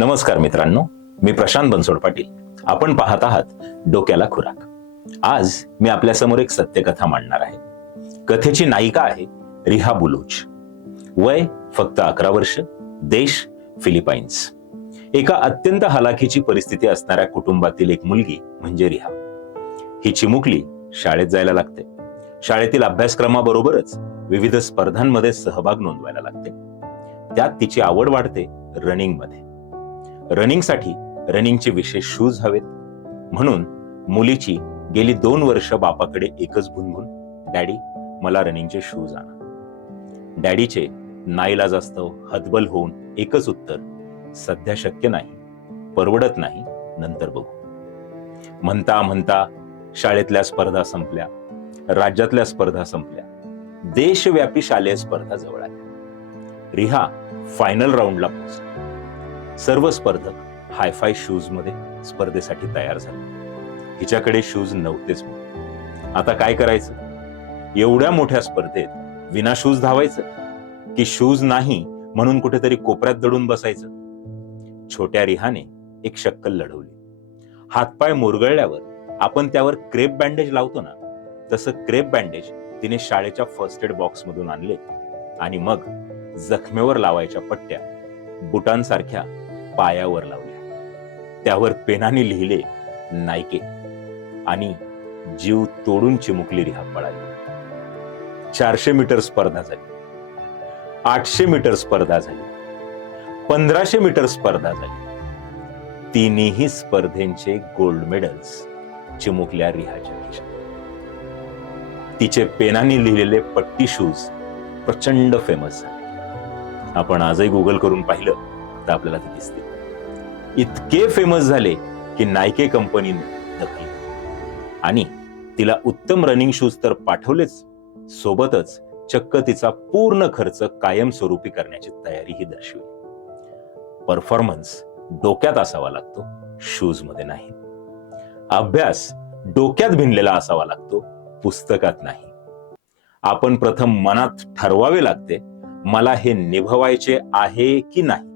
नमस्कार मित्रांनो, मी प्रशांत बनसोड पाटील. आपण पाहत आहात डोक्याला खुराक. आज मी आपल्यासमोर एक सत्यकथा मांडणार आहे. कथेची नायिका आहे रिहा बुलोच. वय फक्त 11 वर्ष, देश फिलिपाईन्स. एका अत्यंत हलाखीची परिस्थिती असणाऱ्या कुटुंबातील एक मुलगी म्हणजे रिहा. ही चिमुकली शाळेत जायला लागते. शाळेतील अभ्यासक्रमाबरोबरच विविध स्पर्धांमध्ये सहभाग नोंदवायला लागते. त्यात तिची आवड वाढते रनिंगमध्ये. रनिंगसाठी रनिंगचे विशेष शूज हवेत, म्हणून मुलीची गेली 2 वर्ष बापाकडे एकच भुणभुण, डॅडी मला रनिंगचे शूज आणा. डॅडीचे नाईलाजास्तव हतबल होऊन एकच उत्तर, सध्या शक्य नाही, परवडत नाही, नंतर बघू. म्हणता म्हणता शाळेतल्या स्पर्धा संपल्या, राज्यातल्या स्पर्धा संपल्या, देशव्यापी शालेय स्पर्धा जवळ आल्या. रिहा फायनल राऊंडला पोहोचली. सर्व स्पर्धक हायफाय शूज मध्ये स्पर्धेसाठी तयार झाले. हिच्याकडे शूज नव्हतेच. आता काय करायचं? एवढ्या मोठ्या स्पर्धेत विना शूज धावायचं की शूज नाही म्हणून कुठेतरी कोपऱ्यात दडून बसायचं? छोट्या रिहाने एक शक्कल लढवली. हातपाय मुरगळल्यावर आपण त्यावर क्रेप बँडेज लावतो ना, तसं क्रेप बँडेज तिने शाळेच्या फर्स्ट एड बॉक्स मधून आणले आणि मग जखमेवर लावायच्या पट्ट्या बुटांसारख्या पायावर लावल्या. त्यावर पेनाने लिहिले नायके आणि जीव तोडून चिमुकली रिहा पळाली. 400 मीटर स्पर्धा झाली, 800 मीटर स्पर्धा झाली, 1500 मीटर स्पर्धा झाली. तिन्ही स्पर्धेंचे गोल्ड मेडल्स चिमुकल्या रिहाच्या खिशात. तिचे पेनाने लिहिलेले पट्टी शूज प्रचंड फेमस झाले. आपण आजही गुगल करून पाहिलं तर आपल्याला ते दिसते. इतके फेमस झाले की नायके कंपनीने दखल आणि तिला उत्तम रनिंग शूज तर पाठवलेच, सोबतच चक्क तिचा पूर्ण खर्च कायमस्वरूपी करण्याची तयारीही दर्शवली. परफॉर्मन्स डोक्यात असावा लागतो, शूज मध्ये नाही. अभ्यास डोक्यात भिनलेला असावा लागतो, पुस्तकात नाही. आपण प्रथम मनात ठरवावे लागते, मला हे निभवायचे आहे की नाही.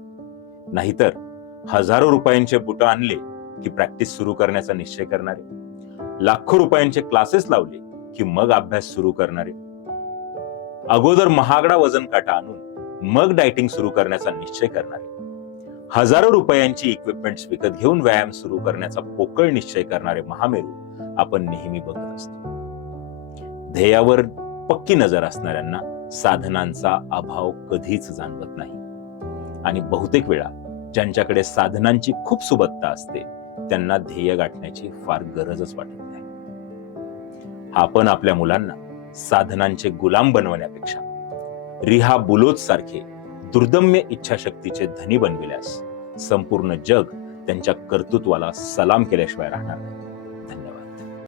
नाहीतर हजारो रुपयांचे बुट आणले की प्रॅक्टिस सुरू करण्याचा निश्चय करणारे, लाखो रुपयांचे क्लासेस लावले की मग अभ्यास सुरू करणारे, अगोदर महागडा वजन काटा आणून मग डायटिंग सुरू करण्याचा निश्चय करणारे, हजारो रुपयांची इक्विपमेंट्स विकत घेऊन व्यायाम सुरू करण्याचा पोकळ निश्चय करणारे महामेरू आपण नेहमी बघत असतो. ध्येयावर पक्की नजर असणाऱ्यांना साधनांचा अभाव कधीच जाणवत नाही आणि बहुतेक वेळा ज्यांच्याकडे साधनांची खूप सुबत्ता असते त्यांना ध्येय गाठण्याची फार गरजच वाटत नाही. आपण आपल्या मुलांना साधनांचे गुलाम बनवण्यापेक्षा रिहा बुलोच सारखे दुर्दम्य इच्छाशक्तीचे धनी बनविल्यास संपूर्ण जग त्यांच्या कर्तृत्वाला सलाम केल्याशिवाय राहणार नाही.